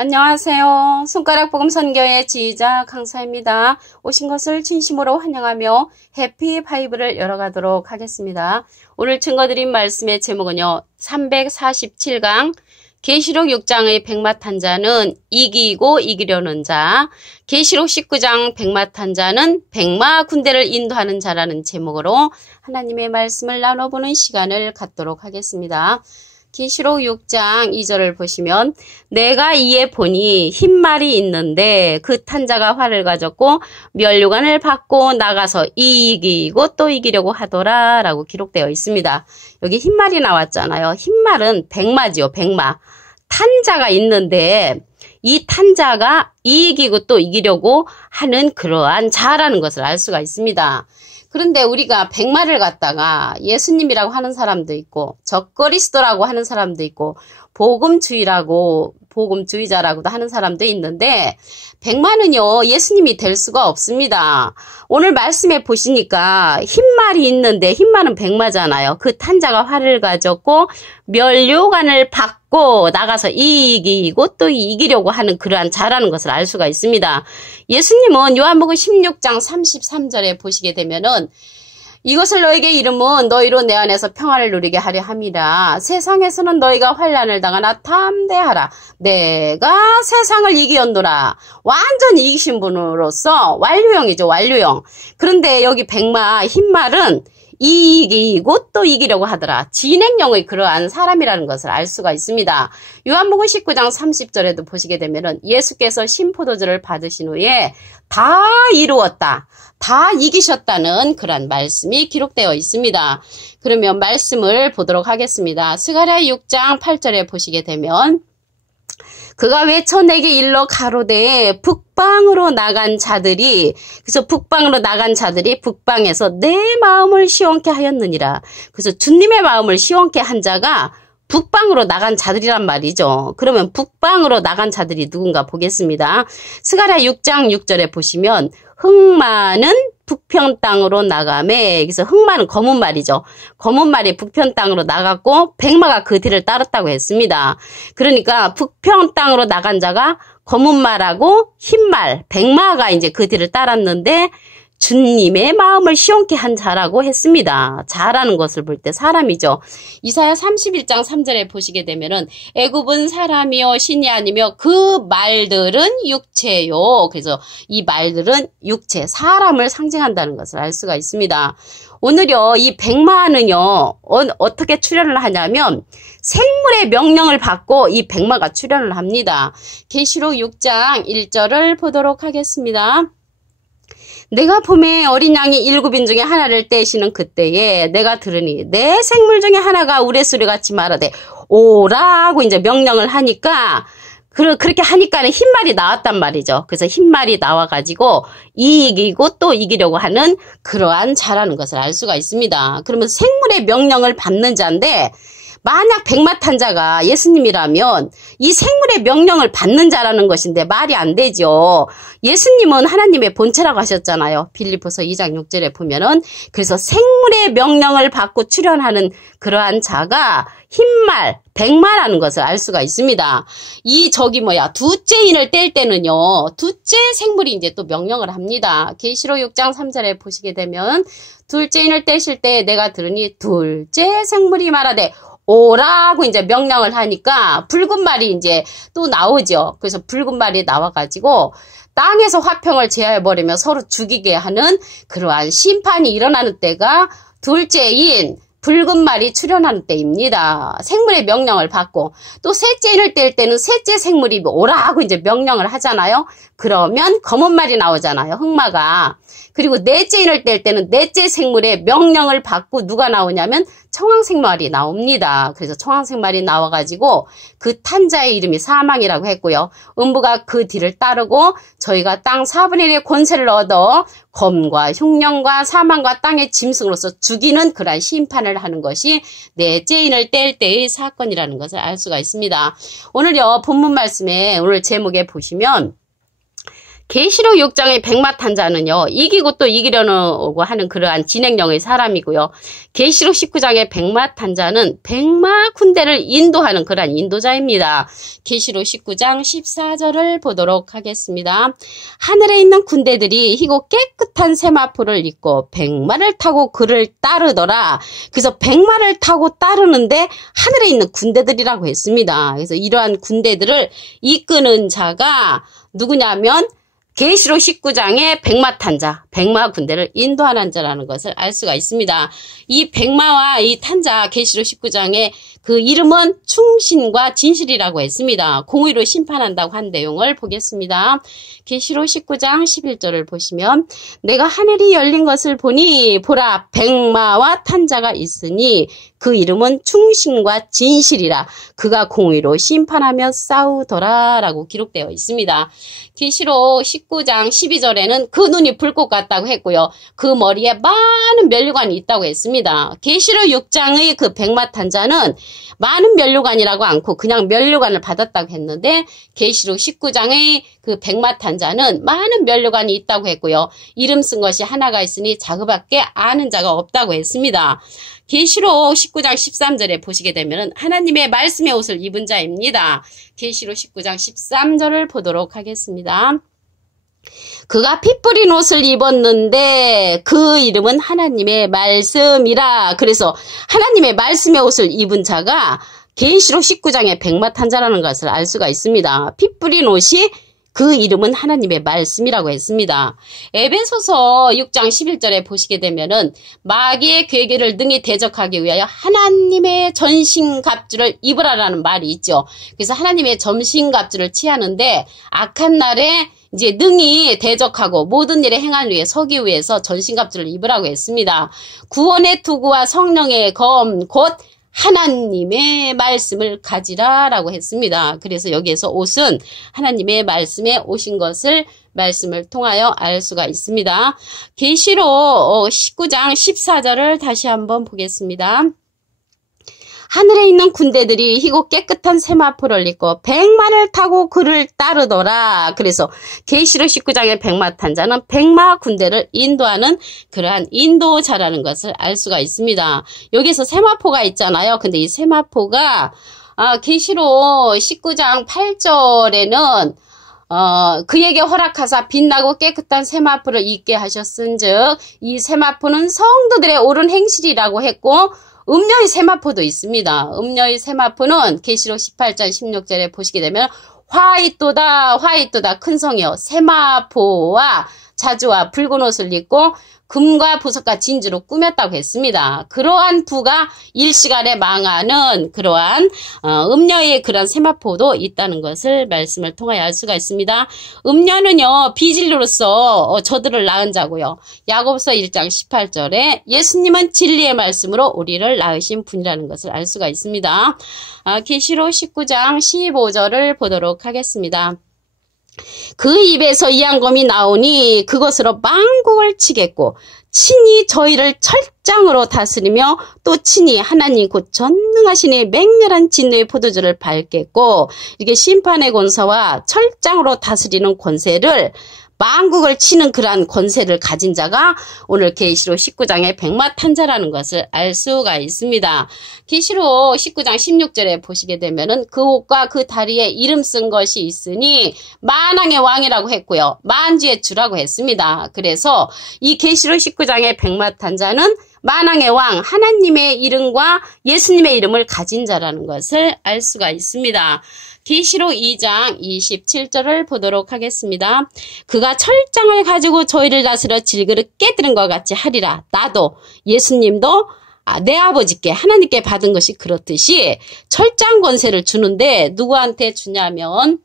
안녕하세요. 손가락 복음 선교의 지휘자 강사입니다. 오신 것을 진심으로 환영하며 해피 바이블을 열어가도록 하겠습니다. 오늘 증거드린 말씀의 제목은요. 347강 계시록 6장의 백마탄 자는 이기고 이기려는 자, 계시록 19장 백마탄 자는 백마 군대를 인도하는 자라는 제목으로 하나님의 말씀을 나눠보는 시간을 갖도록 하겠습니다. 계시록 6장 2절을 보시면 내가 이에 보니 흰말이 있는데 그 탄자가 활을 가졌고 면류관을 받고 나가서 이기고 또 이기려고 하더라 라고 기록되어 있습니다. 여기 흰말이 나왔잖아요. 흰말은 백마지요. 백마. 탄자가 있는데 이 탄자가 이기고 또 이기려고 하는 그러한 자라는 것을 알 수가 있습니다. 그런데 우리가 백마를 갖다가 예수님이라고 하는 사람도 있고 적그리스도라고 하는 사람도 있고 복음주의자라고도 하는 사람도 있는데 백마는요 예수님이 될 수가 없습니다. 오늘 말씀에 보시니까 흰말이 있는데 흰말은 백마잖아요. 그 탄자가 활을 가졌고 면류관을 받고 나가서 이기고 또 이기려고 하는 그러한 자라는 것을 알 수가 있습니다. 예수님은 요한복음 16장 33절에 보시게 되면은 이것을 너에게 이름은 너희로 내 안에서 평안을 누리게 하려 함이라. 세상에서는 너희가 환난을 당하나 담대하라. 내가 세상을 이기었노라. 완전히 이기신 분으로서 완료형이죠. 완료형. 그런데 여기 백마 흰말은 이기고 또 이기려고 하더라. 진행형의 그러한 사람이라는 것을 알 수가 있습니다. 요한복음 19장 30절에도 보시게 되면은 예수께서 신포도주를 받으신 후에 다 이루었다. 다 이기셨다는 그런 말씀이 기록되어 있습니다. 그러면 말씀을 보도록 하겠습니다. 스가랴 6장 8절에 보시게 되면 그가 외쳐 내게 일러 가로되 북방으로 나간 자들이 그래서 북방으로 나간 자들이 북방에서 내 마음을 시원케 하였느니라. 그래서 주님의 마음을 시원케 한 자가 북방으로 나간 자들이란 말이죠. 그러면 북방으로 나간 자들이 누군가 보겠습니다. 스가랴 6장 6절에 보시면 흑마는 북편 땅으로 나가매. 그래서 흑마는 검은 말이죠. 검은 말이 북편 땅으로 나갔고 백마가 그 뒤를 따랐다고 했습니다. 그러니까 북편 땅으로 나간 자가 검은 말하고 흰말, 백마가 이제 그 뒤를 따랐는데 주님의 마음을 시원케 한 자라고 했습니다. 자라는 것을 볼 때 사람이죠. 이사야 31장 3절에 보시게 되면은 애굽은 사람이요 신이 아니며 그 말들은 육체요. 그래서 이 말들은 육체, 사람을 상징한다는 것을 알 수가 있습니다. 오늘요 이 백마는요 어떻게 출현을 하냐면 생물의 명령을 받고 이 백마가 출현을 합니다. 계시록 6장 1절을 보도록 하겠습니다. 내가 봄에 어린 양이 7인 중에 하나를 떼시는 그때에 내가 들으니 내 생물 중에 하나가 우레소리같이 말하되 오라고 이제 명령을 하니까 그렇게 하니까는 흰말이 나왔단 말이죠. 그래서 흰말이 나와가지고 이기고 또 이기려고 하는 그러한 자라는 것을 알 수가 있습니다. 그러면 생물의 명령을 받는 자인데 만약 백마탄자가 예수님이라면 이 생물의 명령을 받는 자라는 것인데 말이 안 되죠. 예수님은 하나님의 본체라고 하셨잖아요. 빌립보서 2장 6절에 보면은 그래서 생물의 명령을 받고 출현하는 그러한 자가 흰말, 백마라는 것을 알 수가 있습니다. 둘째 인을 뗄 때는요. 둘째 생물이 이제 또 명령을 합니다. 계시록 6장 3절에 보시게 되면 둘째 인을 떼실 때 내가 들으니 둘째 생물이 말하되 오라고 이제 명령을 하니까 붉은 말이 이제 또 나오죠. 그래서 붉은 말이 나와가지고 땅에서 화평을 제하여버리며 서로 죽이게 하는 그러한 심판이 일어나는 때가 둘째인 붉은 말이 출현하는 때입니다. 생물의 명령을 받고 또 셋째 인을 뗄 때는 셋째 생물이 오라고 이제 명령을 하잖아요. 그러면 검은 말이 나오잖아요. 흑마가. 그리고 넷째 인을 뗄 때는 넷째 생물의 명령을 받고 누가 나오냐면 청황생말이 나옵니다. 그래서 청황생말이 나와가지고 그 탄자의 이름이 사망이라고 했고요. 음부가 그 뒤를 따르고 저희가 땅 4분의 1의 권세를 얻어 검과 흉령과 사망과 땅의 짐승으로서 죽이는 그러한 심판을 하는 것이 넷째 인을 뗄 때의 사건이라는 것을 알 수가 있습니다. 오늘요 본문 말씀에 오늘 제목에 보시면 계시록 6장의 백마탄자는요. 이기고 또 이기려고 하는 그러한 진행령의 사람이고요. 계시록 19장의 백마탄자는 백마 군대를 인도하는 그러한 인도자입니다. 계시록 19장 14절을 보도록 하겠습니다. 하늘에 있는 군대들이 희고 깨끗한 세마포를 입고 백마를 타고 그를 따르더라. 그래서 백마를 타고 따르는데 하늘에 있는 군대들이라고 했습니다. 그래서 이러한 군대들을 이끄는 자가 누구냐면 계시록 19장의 백마탄자, 백마 군대를 인도하는 자라는 것을 알 수가 있습니다. 이 백마와 이 탄자, 계시록 19장의 그 이름은 충신과 진실이라고 했습니다. 공의로 심판한다고 한 내용을 보겠습니다. 계시록 19장 11절을 보시면 내가 하늘이 열린 것을 보니 보라 백마와 탄자가 있으니 그 이름은 충신과 진실이라 그가 공의로 심판하며 싸우더라 라고 기록되어 있습니다. 계시록 19장 12절에는 그 눈이 불꽃 같다고 했고요. 그 머리에 많은 면류관이 있다고 했습니다. 계시록 6장의 그 백마탄자는 많은 면류관이라고 않고 그냥 면류관을 받았다고 했는데 계시록 19장의 그 백마탄자는 많은 면류관이 있다고 했고요. 이름 쓴 것이 하나가 있으니 자그밖에 아는 자가 없다고 했습니다. 계시록 19장 13절에 보시게 되면 하나님의 말씀의 옷을 입은 자입니다. 계시록 19장 13절을 보도록 하겠습니다. 그가 피 뿌린 옷을 입었는데 그 이름은 하나님의 말씀이라. 그래서 하나님의 말씀의 옷을 입은 자가 계시록 19장의 백마탄자라는 것을 알 수가 있습니다. 피 뿌린 옷이 그 이름은 하나님의 말씀이라고 했습니다. 에베소서 6장 11절에 보시게 되면은 마귀의 괴계를 능히 대적하기 위하여 하나님의 전신갑주를 입으라라는 말이 있죠. 그래서 하나님의 전신갑주를 취하는데 악한 날에 이제 능히 대적하고 모든 일에 행할 위해 서기 위해서 전신갑주를 입으라고 했습니다. 구원의 투구와 성령의 검 곧 하나님의 말씀을 가지라라고 했습니다. 그래서 여기에서 옷은 하나님의 말씀에 오신 것을 말씀을 통하여 알 수가 있습니다. 계시록 19장 14절을 다시 한번 보겠습니다. 하늘에 있는 군대들이 희고 깨끗한 세마포를 입고 백마를 타고 그를 따르더라. 그래서 계시록 19장의 백마탄자는 백마 군대를 인도하는 그러한 인도자라는 것을 알 수가 있습니다. 여기서 세마포가 있잖아요. 근데 이 세마포가 계시록 19장 8절에는 그에게 허락하사 빛나고 깨끗한 세마포를 입게 하셨은즉 이 세마포는 성도들의 옳은 행실이라고 했고 음녀의 세마포도 있습니다. 음녀의 세마포는 계시록 18장 16절에 보시게 되면 화이또다 큰 성이여 세마포와 자주와 붉은 옷을 입고 금과 보석과 진주로 꾸몄다고 했습니다. 그러한 부가 일시간에 망하는 그러한 음녀의 그런 세마포도 있다는 것을 말씀을 통하여 알 수가 있습니다. 음녀는요 비진리로서 저들을 낳은 자고요. 야고보서 1장 18절에 예수님은 진리의 말씀으로 우리를 낳으신 분이라는 것을 알 수가 있습니다. 계시록 19장 15절을 보도록 하겠습니다. 그 입에서 이한검이 나오니 그것으로 만국을 치겠고 친히 저희를 철장으로 다스리며 또 친히 하나님 곧 전능하시니 맹렬한 진노의 포도주를 밟겠고 이게 심판의 권세와 철장으로 다스리는 권세를 만국을 치는 그러한 권세를 가진 자가 오늘 계시록 19장의 백마탄자라는 것을 알 수가 있습니다. 계시록 19장 16절에 보시게 되면은 그 옷과 그 다리에 이름 쓴 것이 있으니 만왕의 왕이라고 했고요. 만주의 주라고 했습니다. 그래서 이 계시록 19장의 백마탄자는 만왕의 왕 하나님의 이름과 예수님의 이름을 가진 자라는 것을 알 수가 있습니다. 계시록 2장 27절을 보도록 하겠습니다. 그가 철장을 가지고 저희를 다스려 질그릇 깨뜨린 것 같이 하리라. 나도 예수님도 내 아버지께 하나님께 받은 것이 그렇듯이 철장 권세를 주는데 누구한테 주냐면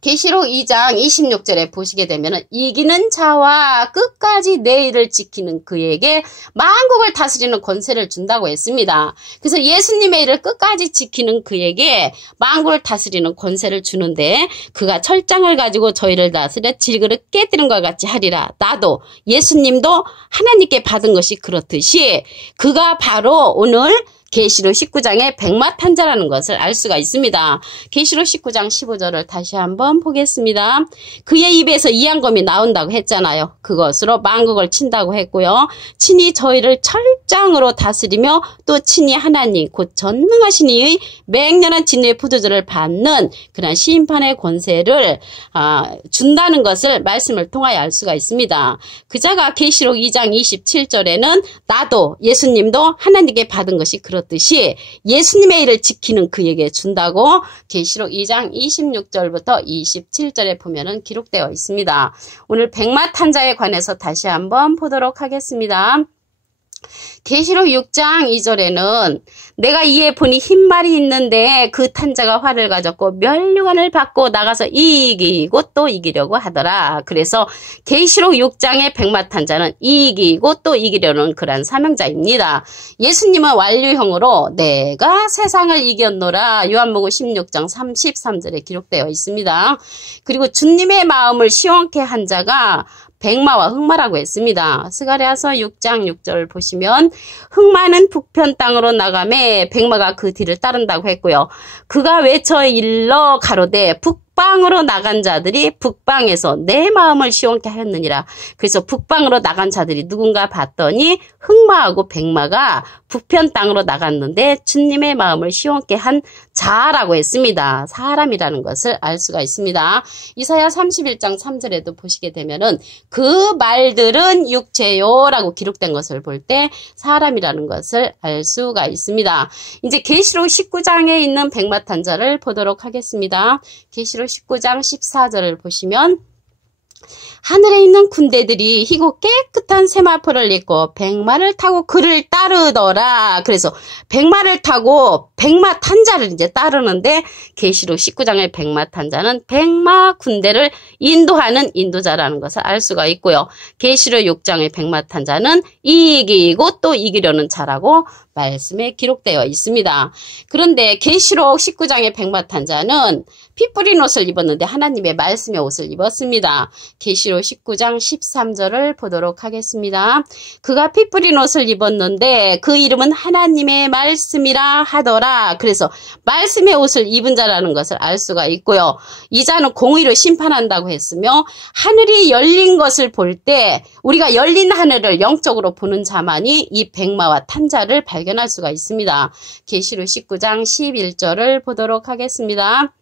계시록 2장 26절에 보시게 되면 이기는 자와 끝까지 내 일을 지키는 그에게 만국을 다스리는 권세를 준다고 했습니다. 그래서 예수님의 일을 끝까지 지키는 그에게 만국을 다스리는 권세를 주는데 그가 철장을 가지고 저희를 다스려 질그릇 깨뜨린 것 같이 하리라. 나도 예수님도 하나님께 받은 것이 그렇듯이 그가 바로 오늘 계시록 19장의 백마탄자라는 것을 알 수가 있습니다. 계시록 19장 15절을 다시 한번 보겠습니다. 그의 입에서 이한검이 나온다고 했잖아요. 그것으로 만국을 친다고 했고요. 친히 저희를 철장으로 다스리며 또 친히 하나님 곧 전능하신 이의 맹렬한 진노의 포도주를 받는 그런 심판의 권세를 준다는 것을 말씀을 통하여 알 수가 있습니다. 그자가 계시록 2장 27절에는 나도 예수님도 하나님께 받은 것이 그렇듯이 예수님의 일을 지키는 그에게 준다고 계시록 2장 26절부터 27절에 보면은 기록되어 있습니다. 오늘 백마탄자에 관해서 다시 한번 보도록 하겠습니다. 계시록 6장 2절에는 내가 이에 보니 흰말이 있는데 그 탄자가 활을 가졌고 면류관을 받고 나가서 이기고 또 이기려고 하더라. 그래서 계시록 6장의 백마탄자는 이기고 또 이기려는 그런 사명자입니다. 예수님은 완료형으로 내가 세상을 이겼노라. 요한복음 16장 33절에 기록되어 있습니다. 그리고 주님의 마음을 시원케 한 자가 백마와 흑마라고 했습니다. 스가랴서 6장 6절 보시면 흑마는 북편 땅으로 나가매 백마가 그 뒤를 따른다고 했고요. 그가 외쳐 일러 가로되 북방으로 나간 자들이 북방에서 내 마음을 시원케 하였느니라. 그래서 북방으로 나간 자들이 누군가 봤더니 흑마하고 백마가 북편 땅으로 나갔는데 주님의 마음을 시원케 한 자라고 했습니다. 사람이라는 것을 알 수가 있습니다. 이사야 31장 3절에도 보시게 되면은 그 말들은 육체요라고 기록된 것을 볼 때 사람이라는 것을 알 수가 있습니다. 이제 계시록 19장에 있는 백마탄자를 보도록 하겠습니다. 계시록 19장 14절을 보시면 하늘에 있는 군대들이 희고 깨끗한 세마포를 입고 백마를 타고 그를 따르더라. 그래서 백마를 타고 백마탄자를 이제 따르는데 계시록 19장의 백마탄자는 백마 군대를 인도하는 인도자라는 것을 알 수가 있고요. 계시록 6장의 백마탄자는 이기고 또 이기려는 자라고 말씀에 기록되어 있습니다. 그런데 계시록 19장의 백마탄자는 피 뿌린 옷을 입었는데 하나님의 말씀의 옷을 입었습니다. 계시록 19장 13절을 보도록 하겠습니다. 그가 피 뿌린 옷을 입었는데 그 이름은 하나님의 말씀이라 하더라. 그래서 말씀의 옷을 입은 자라는 것을 알 수가 있고요. 이 자는 공의로 심판한다고 했으며 하늘이 열린 것을 볼 때 우리가 열린 하늘을 영적으로 보는 자만이 이 백마와 탄자를 발견할 수가 있습니다. 계시록 19장 11절을 보도록 하겠습니다.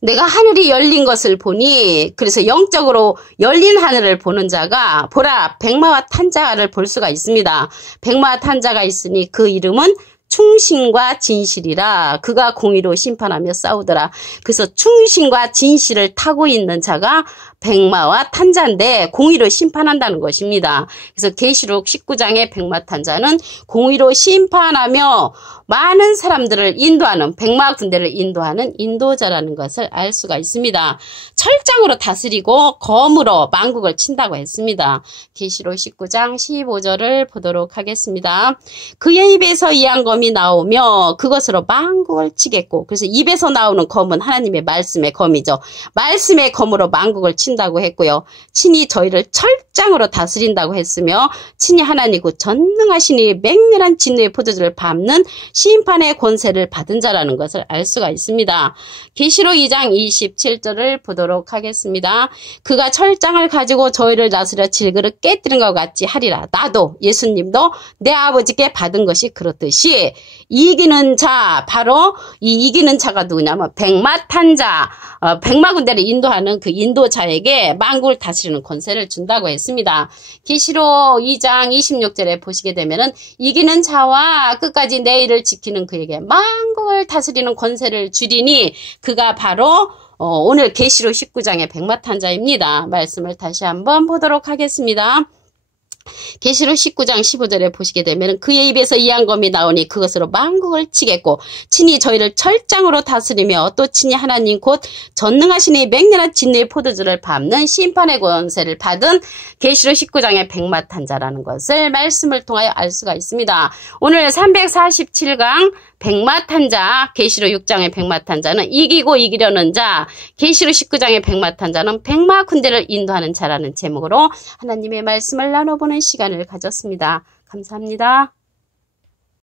내가 하늘이 열린 것을 보니 그래서 영적으로 열린 하늘을 보는 자가 보라 백마와 탄자를 볼 수가 있습니다. 백마와 탄자가 있으니 그 이름은 충신과 진실이라. 그가 공의로 심판하며 싸우더라. 그래서 충신과 진실을 타고 있는 자가 백마와 탄자인데 공의로 심판한다는 것입니다. 그래서 계시록 19장의 백마탄자는 공의로 심판하며 많은 사람들을 인도하는 백마 군대를 인도하는 인도자라는 것을 알 수가 있습니다. 철장으로 다스리고 검으로 만국을 친다고 했습니다. 계시록 19장 15절을 보도록 하겠습니다. 그의 입에서 이한 검이 나오며 그것으로 만국을 치겠고 그래서 입에서 나오는 검은 하나님의 말씀의 검이죠. 말씀의 검으로 만국을 친다고 했고요. 친히 저희를 철장으로 다스린다고 했으며 친히 하나님고 전능하시니 맹렬한 진노의 포도주를 밟는 심판의 권세를 받은 자라는 것을 알 수가 있습니다. 계시록 2장 27절을 보도록 하겠습니다. 그가 철장을 가지고 저희를 다스려 질그릇 깨뜨린 것 같이 하리라. 나도 예수님도 내 아버지께 받은 것이 그렇듯이 이기는 자 바로 이 이기는 자가 누구냐면 백마탄자 백마 군대를 인도하는 그 인도자에게 만국을 다스리는 권세를 준다고 했습니다. 계시록 2장 26절에 보시게 되면은 이기는 자와 끝까지 내 일을 지키는 그에게 만국을 다스리는 권세를 주리니 그가 바로 오늘 계시록 19장의 백마탄자입니다. 말씀을 다시 한번 보도록 하겠습니다. 계시록 19장 15절에 보시게 되면 그의 입에서 이한 검이 나오니 그것으로 만국을 치겠고 친히 저희를 철장으로 다스리며 또 친히 하나님 곧 전능하시니 맹렬한 진노의 포도주를 밟는 심판의 권세를 받은 계시록 19장의 백마탄자라는 것을 말씀을 통하여 알 수가 있습니다. 오늘 347강 백마탄자 계시록 6장의 백마탄자는 이기고 이기려는 자, 계시록 19장의 백마탄자는 백마 군대를 인도하는 자라는 제목으로 하나님의 말씀을 나눠보는 시간을 가졌습니다. 감사합니다.